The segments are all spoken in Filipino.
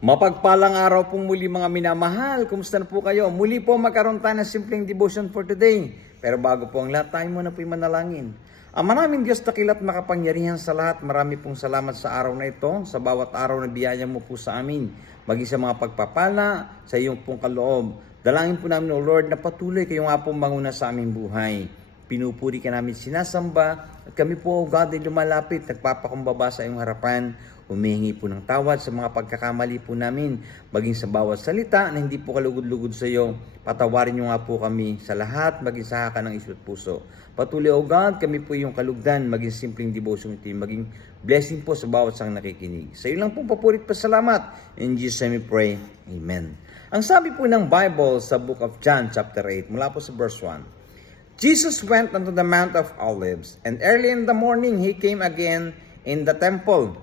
Mapagpalang araw pong muli mga minamahal. Kumusta na po kayo? Muli po magkaroon tayo ng simpleng devotion for today. Pero bago po ang lahat, tayo muna po'y manalangin. Ama namin Diyos, dakila't makapangyarihan sa lahat. Marami pong salamat sa araw na ito, sa bawat araw na biyaya mo po sa amin. Maging sa mga pagpapala, sa iyong pong kaloob. Dalangin po namin, O Lord, na patuloy kayo nga pong manguna sa aming buhay. Pinupuri ka namin sinasamba at kami po, O God, ay lumalapit, nagpapakumbaba sa iyong harapan. Humihingi po ng tawad sa mga pagkakamali po namin, maging sa bawat salita na hindi po kalugod-lugod sa iyo. Patawarin niyo nga po kami sa lahat, maging sa haka ng isip at puso. Patuloy, O God, kami po yung kalugdan, maging simpleng devotion ito, maging blessing po sa bawat sang nakikinig. Sa iyo lang po papurit pa salamat. In Jesus' name we pray. Amen. Ang sabi po ng Bible sa Book of John chapter 8, mula po sa verse 1. Jesus went unto the Mount of Olives, and early in the morning he came again in the temple.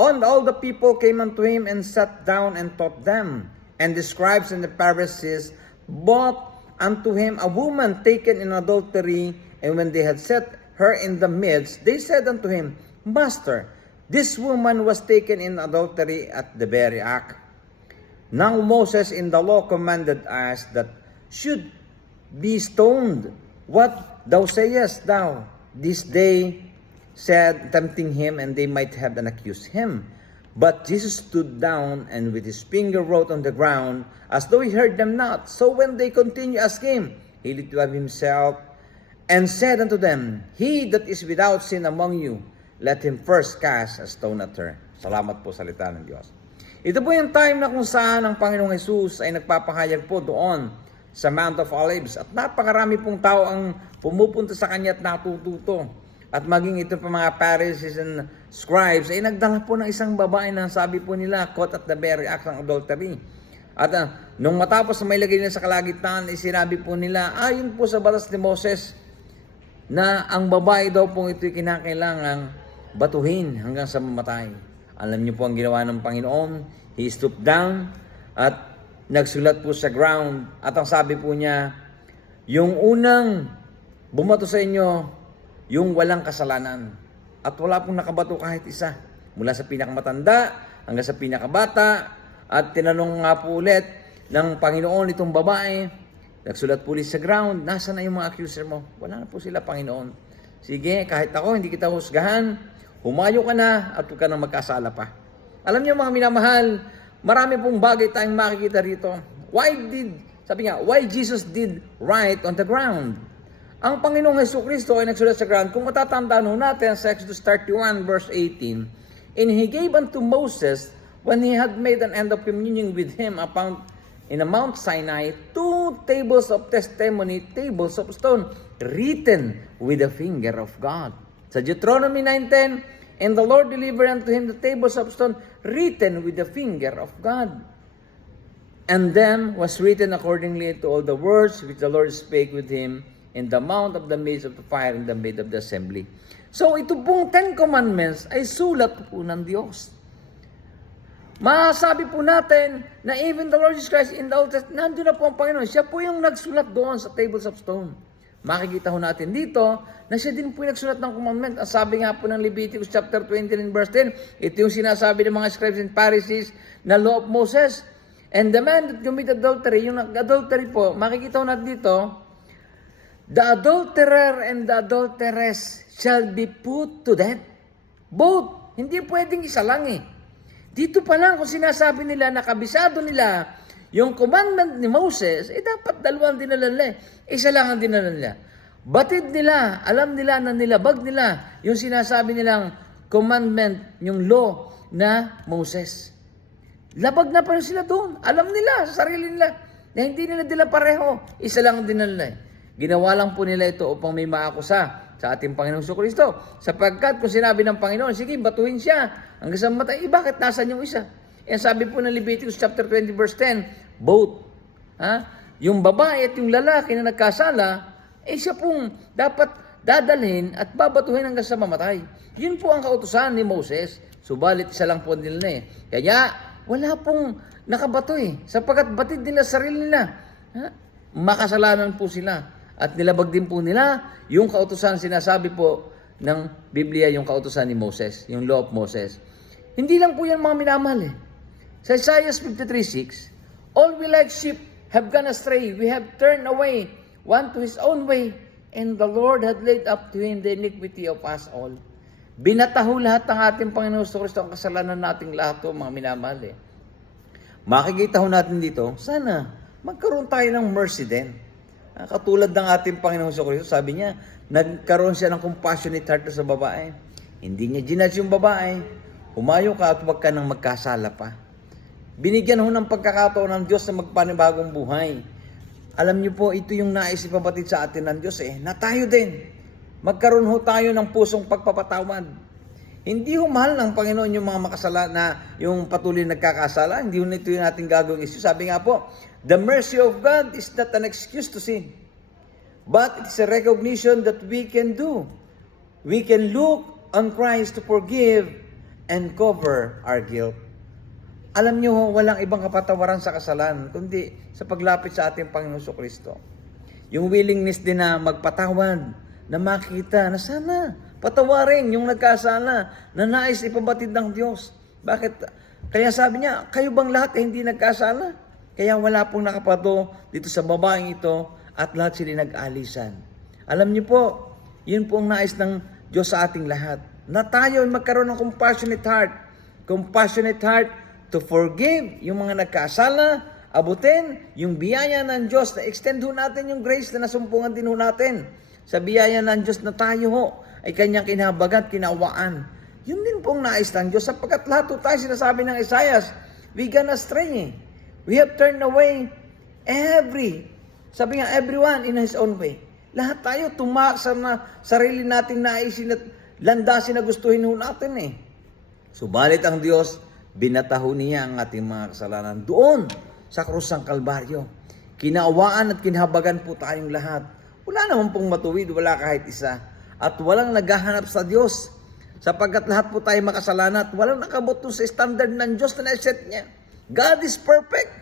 And all the people came unto him and sat down and taught them. And the scribes and the Pharisees brought unto him a woman taken in adultery. And when they had set her in the midst, they said unto him, Master, this woman was taken in adultery at the very act. Now Moses in the law commanded us that should be stoned. What thou sayest thou? This day said, tempting him, and they might have and accuse him. But Jesus stood down, and with his finger wrote on the ground, as though he heard them not. So when they continued asking him, he lifted up himself, and said unto them, He that is without sin among you, let him first cast a stone at her. Salamat po sa salita ng Diyos. Ito po yung time na kung saan ang Panginoong Jesus ay nagpapahayag po doon sa Mount of Olives. At napakarami pong tao ang pumupunta sa kanya at natututo. At maging ito pa mga Pharisees and scribes, ay nagdala po ng isang babae na sabi po nila, caught at the very act ng adultery. At nung matapos na may lagay nila sa kalagitnaan, ay sinabi po nila, ayon po sa batas ni Moses, na ang babae daw po ito'y kinakailangang batuhin hanggang sa mamatay. Alam niyo po ang ginawa ng Panginoon, He stooped down at nagsulat po sa ground. At ang sabi po niya, yung unang bumato sa inyo, yung walang kasalanan. At wala pong nakabato kahit isa. Mula sa pinakamatanda hanggang sa pinakabata. At tinanong nga po ulit ng Panginoon itong babae. Nagsulat po ulit sa ground. Nasaan na yung mga accuser mo? Wala na po sila, Panginoon. Sige, kahit ako hindi kita husgahan. Humayo ka na at huwag ka nang magkasala pa. Alam niyo mga minamahal, marami pong bagay tayong makikita rito. Why Jesus did write on the ground? Ang Panginoong Jesucristo ay nagsulat sa ground. Kung matatandaan natin sa Exodus 31 verse 18, And he gave unto Moses, when he had made an end of communion with him upon in the Mount Sinai, 2 tables of testimony, tables of stone, written with the finger of God. Sa Deuteronomy 9:10, And the Lord delivered unto him the tables of stone, written with the finger of God. And them was written accordingly to all the words which the Lord spake with him in the mount of the midst of the fire in the midst of the assembly. So ito pong 10 Commandments ay sulat po ng Diyos. Masabi po natin na even the Lord Jesus Christ in the Old Testament, nandun na po ang Panginoon. Siya po yung nagsulat doon sa tables of stone. Makikita ho natin dito na siya din po yung nagsulat ng commandment. Ang sabi nga po ng Leviticus chapter 20 verse 10, ito yung sinasabi ng mga scribes and Pharisees na law of Moses. And the man that committed adultery, yung adultery po, makikita ho natin dito, the adulterer and the adulteress shall be put to death. Both. Hindi pwedeng isa lang eh. Dito pa lang kung sinasabi nila, nakabisado nila yung commandment ni Moses, dapat dalawang dinala nila. Isa lang ang dinala nila. Batid nila, alam nila na nilabag nila yung sinasabi nilang commandment, yung law na Moses. Labag na pa rin sila doon. Alam nila sa sarili nila na hindi nila dila pareho. Isa lang ang dinala nila. Ginawa lang po nila ito upang may maakusa sa ating Panginoong Jesucristo. Sapagkat kung sinabi ng Panginoon, sige, batuhin siya hanggang sa matay, bakit nasan yung isa? Sabi po ng Leviticus chapter 20 verse 10, both. Yung babae at yung lalaki na nagkasala, siya pong dapat dadalhin at babatuhin hanggang sa mamatay. Yun po ang kautusan ni Moses. Subalit isa lang po nila Kaya wala pong nakabato sapagkat batid nila sarili nila. Makasalanan po sila. At nilabag din po nila yung kautusan sinasabi po ng Biblia, yung kautusan ni Moses, yung law of Moses. Hindi lang po yan mga minamahal Sa Isaiah 53:6, all we like sheep have gone astray. We have turned away one to his own way, and the Lord had laid up to him the iniquity of us all. Binataho lahat ng ating Panginoon Kristo ang kasalanan nating lahat o mga minamahal. Makikita ho natin dito, sana magkaroon tayo ng mercy din. Katulad ng ating Panginoon Kristo, sabi niya, nagkaroon siya ng compassionate heart sa babae. Hindi niya ginudge yung babae. Humayo ka at huwag ka nang magkasala pa. Binigyan ho ng pagkakataon ng Diyos na magpanibagong buhay. Alam niyo po, ito yung nais ipabatid sa atin ng Diyos na tayo din. Magkaroon ho tayo ng pusong pagpapatawad. Hindi ho mahal ng Panginoon yung mga makasala na yung patuloy nagkakasala. Hindi ho nito yung ating gagawing issue. Sabi nga po, the mercy of God is not an excuse to sin, but it is a recognition that we can do. We can look on Christ to forgive and cover our guilt. Alam niyo ho, walang ibang kapatawaran sa kasalanan, kundi sa paglapit sa ating Panginoon Kristo. Yung willingness din na magpatawad, na makita na sana patawarin yung nagkasala na nais ipabatid ng Diyos. Bakit? Kaya sabi niya, kayo bang lahat hindi nagkasala? Kaya wala pong nakapato dito sa babaeng ito at lahat sila nag-alisan. Alam niyo po, yun po ang nais ng Diyos sa ating lahat. Na tayo magkaroon ng compassionate heart. Compassionate heart to forgive yung mga nagkasala, abutin yung biyaya ng Diyos na extend ho natin yung grace na nasumpungan din ho natin. Sa biyaya ng Diyos na tayo ho ay kanyang kinahabagan, kinawaan. Yun din pong nais ng Diyos sapagkat lahat ho tayo sinasabi ng Isaiah, we gone astray. We have turned away sabi nga, everyone in his own way. Lahat tayo tumak sa sarili nating naisin at landasin na gustuhin ho natin Subalit ang Diyos, binataho niya ang ating mga kasalanan doon sa krus ng Kalbaryo. Kinaawaan at kinahabagan po tayong lahat. Wala naman pong matuwid, wala kahit isa. At walang naghahanap sa Diyos. Sapagkat lahat po tayo makasalanan at walang nakabot sa standard ng Diyos na na-set niya. God is perfect.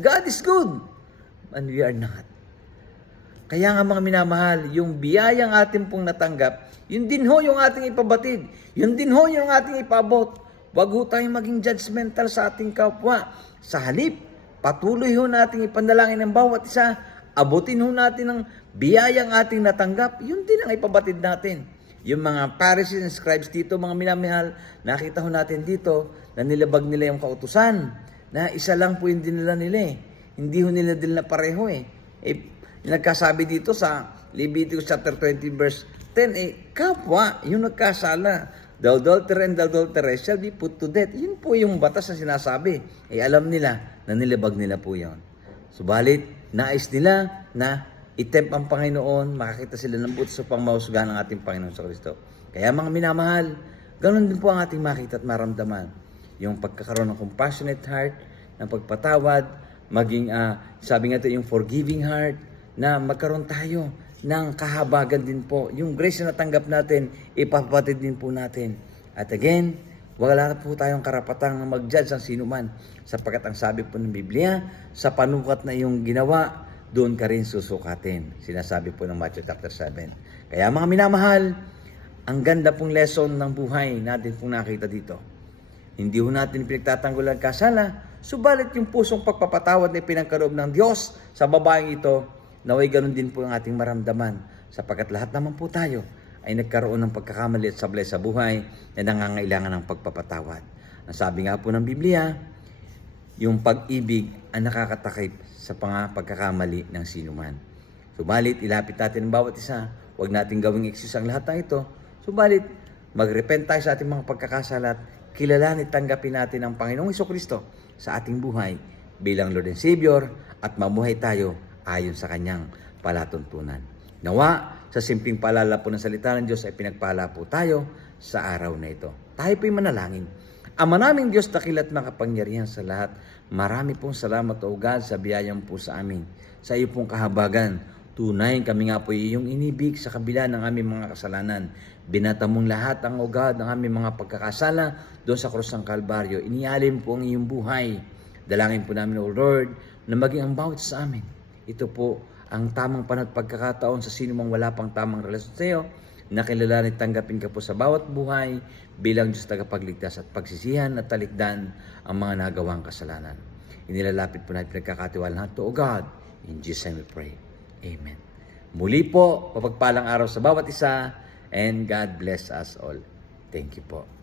God is good. And we are not. Kaya nga mga minamahal, yung biyayang ating pong natanggap, yun din ho yung ating ipabatid. Yun din ho yung ating ipabot. Huwag ho tayong maging judgmental sa ating kapwa. Sa halip, patuloy ho nating ipanalangin ng bawat isa. Abutin ho natin ang biyayang ating natanggap. Yun din ang ipabatid natin. Yung mga Pharisees and scribes dito, mga minamahal, nakita ho natin dito na nilabag nila yung kautusan. Na isa lang po yung dinala nila Hindi ho nila din na pareho nagkasabi dito sa Leviticus chapter 20 verse 10, kapwa yung nagkasala. The adulterer and the adulteress shall be put to death. Yun po yung batas na sinasabi. Alam nila na nilabag nila po yun. Subalit, nais nila na itempt ang Panginoon, makakita sila ng buto sa pangmahusgahan ng ating Panginoon sa Kristo. Kaya mga minamahal, ganun din po ang ating makita at maramdaman. Yung pagkakaroon ng compassionate heart, ng pagpatawad, maging, sabi nga ito, yung forgiving heart, na magkaroon tayo ng kahabagan din po. Yung grace na natanggap natin, ipapatid din po natin. At again, wala po tayong karapatang mag-judge ang sino man. Sapagkat ang sabi po ng Biblia, sa panukat na iyong ginawa, doon ka rin susukatin. Sinasabi po ng Matthew chapter 7. Kaya mga minamahal, ang ganda pong lesson ng buhay natin pong nakita dito. Hindi ho natin pinagtatanggol ang kasala, subalit yung pusong pagpapatawad na pinangkaloob ng Diyos sa babaeng ito, naway ganun din po ang ating maramdaman sapagkat lahat naman po tayo ay nagkaroon ng pagkakamali at sablay sa buhay na nangangailangan ng pagpapatawad. Ang sabi nga po ng Biblia, yung pag-ibig ang nakakatakip sa pagkakamali ng sinuman. Subalit, ilapit natin ang bawat isa. Huwag natin gawing excuse ang lahat ng ito. Subalit, mag-repent tayo sa ating mga pagkakasala at kilalanin at tanggapin natin ang Panginoong Jesucristo sa ating buhay bilang Lord and Savior at mamuhay tayo ayon sa kanyang palatuntunan. Nawa, sa simpleng paalala po ng salita ng Diyos ay pinagpala po tayo sa araw na ito. Tayo po'y manalangin. Ama naming Diyos, dakilat makapangyarihan sa lahat. Marami pong salamat o God sa biyayang po sa amin. Sa iyo pong kahabagan, tunay kami nga po iyong inibig sa kabila ng aming mga kasalanan. Binata mong lahat ang o God ng aming mga pagkakasala doon sa krus ng Kalbaryo. Inialin po ang iyong buhay. Dalangin po namin, O Lord, na maging ang bawat sa amin. Ito po ang tamang panahon at pagkakataon sa sino mang wala pang tamang relasyon sa iyo na kilalanin at tanggapin ka po sa bawat buhay bilang Diyos tagapagligtas at pagsisihan at talikdan ang mga nagawang kasalanan. Inilalapit po natin nagkakatiwala to, O God. In Jesus' name we pray. Amen. Muli po, papagpalang araw sa bawat isa, and God bless us all. Thank you po.